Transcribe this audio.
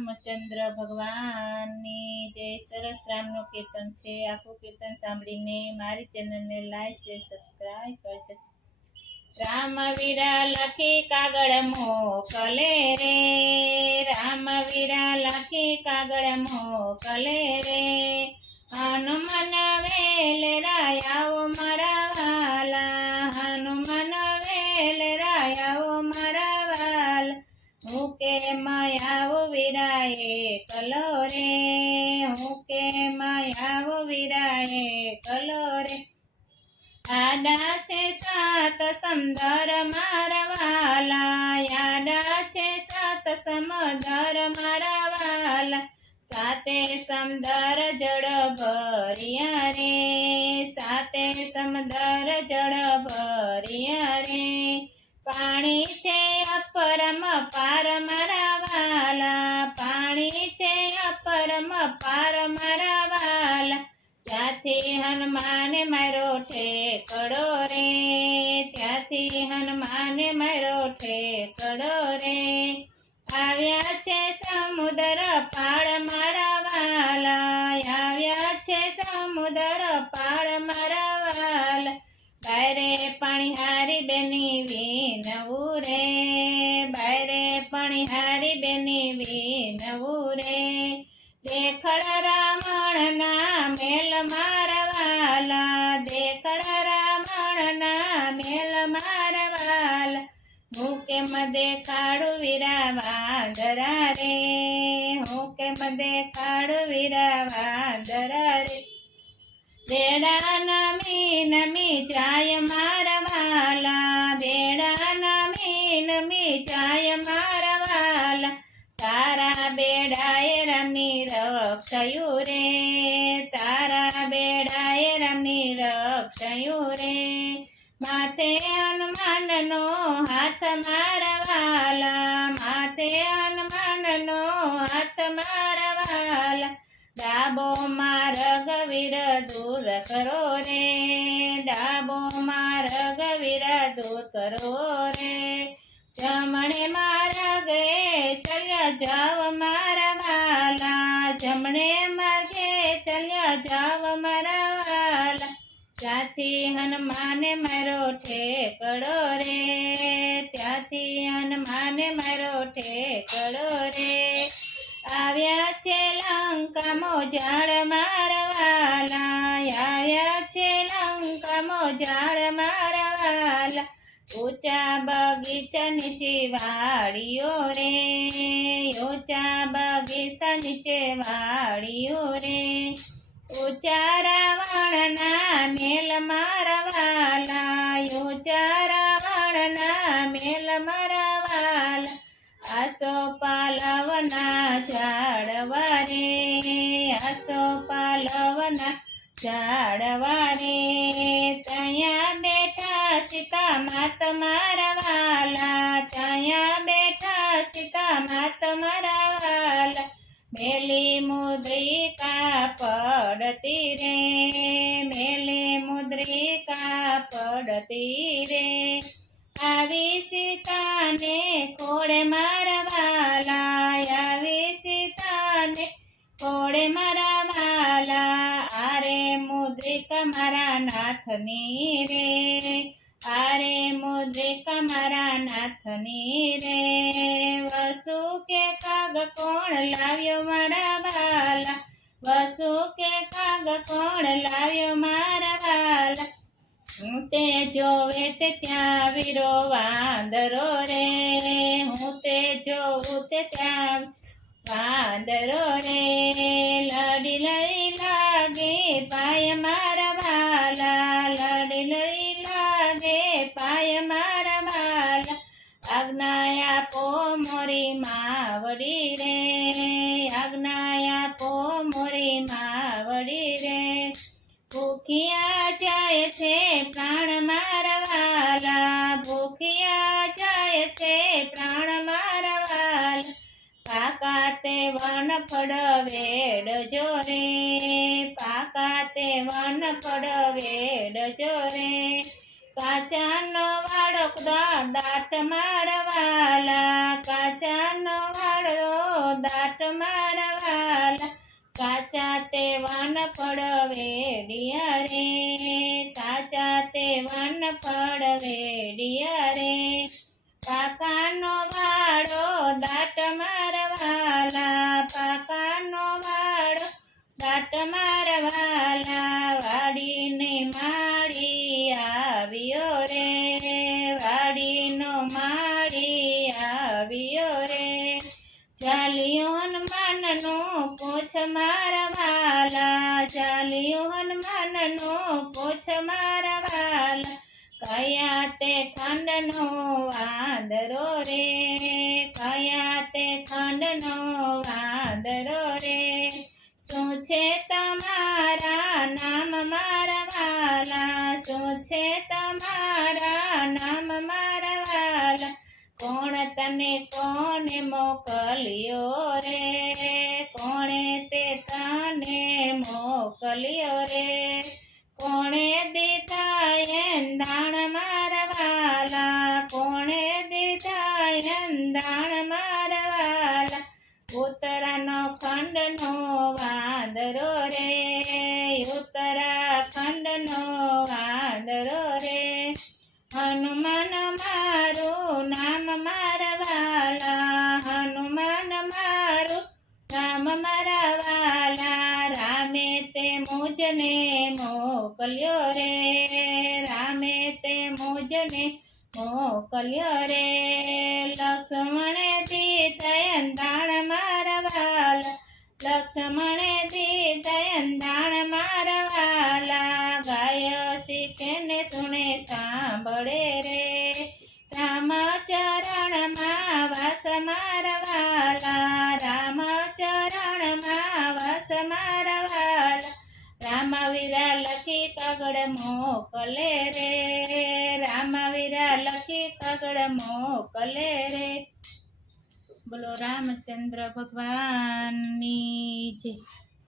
રામचंद्र ભગવાનની જય। સરસ રામનું કીર્તન છે। આખું કીર્તન સાંભળીને મારી ચેનલને લાઈક શેર સબસ્ક્રાઇબ કરજો। રામ વીરા લખી કાગળ મોકલે રે, રામ વીરા લખી કાગળ મોકલે રે, હનુમાન વેલ રાયાઓ મારા વાલા, હનુમાન વેલ રાયાઓ મારા વાલા, હું કે માયાવો વીરાએ કલો રે, હું કે માયાવો વીરાએ કલો રે, આડા છે સાત સમદર મારા વાલા, આડા છે સાત સમદર મારા વાલા, સાતે સમદર જળ ભર્યા રે, સાતે સમદર જળ ભર્યા રે, પાણી છે અપરમ પાર મારા વાલા, પાણી છે અપરમ પાર મારા વાલા, ત્યાંથી હનુમાને મારો ઠેકડો રે, ત્યાંથી હનુમાને મારો ઠેકડો રે, આવ્યા છે સમુદ્ર પાળ મારા વાલા, આવ્યા છે સમુદ્ર પાળ મારા વાલા, બારે પાણી હારી બેની વિનવું રે, બારે પાણી હારી બેની વિનવું રે, દેખડ રાવણના મેલ મારા વાલા, દેખડ રાવણના મેલ મારા વાલા, હું કેમ દેખાડું વીરા વાંદરા રે, હું કેમ દેખાડું વીરા વાંદરા રે, બેડા નમી નમી જાય મારા વાલા, બેડા નમી નમી જાય મારા વાલા, તારા બેડાએ રામની રક્ષયું રે, તારા બેડાએ રામની રક્ષયું રે, માથે હનુમાનનો હાથ મારા વાલા, માથે હનુમાનનો હાથ મારા વાલા, ડાબો માર્ગ વીર દૂર કરો રે, ડાબો માર્ગ વીર દૂર કરો રે, જમણે માર્ગે ચાલ્યા જાવ મારા વાલા, જમણે માર્ગે ચાલ્યા જાવ મારા વાલા, ત્યાંથી હનુમાને મારો ઠેકડો રે, ત્યાંથી હનુમાને મારો ઠેકડો રે, આવ્યા છે લંકામાં ઝાડ મારા વાલા, આવ્યા છે લંકામાં ઝાડ મારા વાલા, ઊંચા બગીચા નીચે વાડીઓ રે, ઊંચા બગીચા નીચે વાડીઓ રે, ઊંચા રાવણના મેલ મારા વાલા, ઊંચા રાવણના મેલ મારા વાલા, આસો પાલવના ઝાડવા રે, આસો પાલવના ઝાડવા રે, ત્યાં બેઠા સીતા માત મારા વાલા, ત્યાં બેઠા સીતા માત મારા વાલા, મેલી મુદ્રિકા પડતી રે, મેલી મુદ્રિકા પડતી રે, આવી સીતાને ખોળે મારા વાલા, આવી સીતાને ખોળે મારા વાલા, આરે મુદ્રિકા મારા નાથની રે, આરે મુદ્રિકા મારા નાથની રે, વસુ કે કાગ કોણ લાવ્યો મારા વાલા, વસુ કે કાગ કોણ લાવ્યો મારા વાલા, હું તે જોવે તે ત્યાં વીરો વાંદરો રે, હું તે જોઉં તે ત્યાં વાંદરો રે, લડી લડી લાગે પાય મારા વાલા, લડી લડી લાગે પાય મારા વાલા, આજ્ઞા આપો મોરી માવડી રે, આજ્ઞા આપો મોરી માવડી રે, ભૂખિયા જાય છે પ્રાણ મારા વાલા, ભૂખિયા જાય છે પ્રાણ મારા વાલા, પાકાતે વન ફળ વેડજો રે, પાકાતે વન ફળ વેડજો રે, કાચાનો વાળો દાટ મારા વાલા, કાચાનો વાળો દાટ મારા વાલા કાચા તે વન પડવેડિયા રે કાચા તે વન પડવેડિયા રે પાકાનો વાળો દાટ મારા વાલા પાકાનો વાળો દાટ મારા વાલા વાડીને માળી આવ્યો રે વાડીનો માળી આવ્યો રે ચાલ્યો હનુમાનનો પૂછ મારા વાલા ચાલ્યો હનુમાનનો પૂછ મારા વાલા કયા તે ખંડનો વાંદરો રે કયા તે ખંડનો વાંદરો રે શું છે તમારા નામ મારા વાલા શું છે તમારા નામ મારા વાલા કોણ તને કોને મોકલ્યો રે કોણે તે તને મોકલ્યો રે કોણે દીધા એંધાણ મારા વાલા કોણે દીધા એંધાણ મારા વાલા ઉત્તરાનો ખંડનો વાંદરો રે ઉત્તરાખંડનો વાંદરો રે હનુમાન મારું નામ મારા વાલા હનુમાન મારું નામ મારા વાલા રામે તે મુજને મોકલ્યો રે રામે તે મુજને મોકલ્યો રે લક્ષ્મણે દીધા અંધાણ મારા વાલા લક્ષ્મણે દીધા અંધાણ મારા વાલા ગાયો શીખે ને સુણે સાંભળે રે રામ ચરણમાં વાસ મારા વાલા રામ ચરણમાં વાસ મારા વાલા રામવીરા લખી કાગળ મોકલે રે રામવીરા લખી કાગળ મોકલે રે બોલો રામચંદ્ર ભગવાનની જય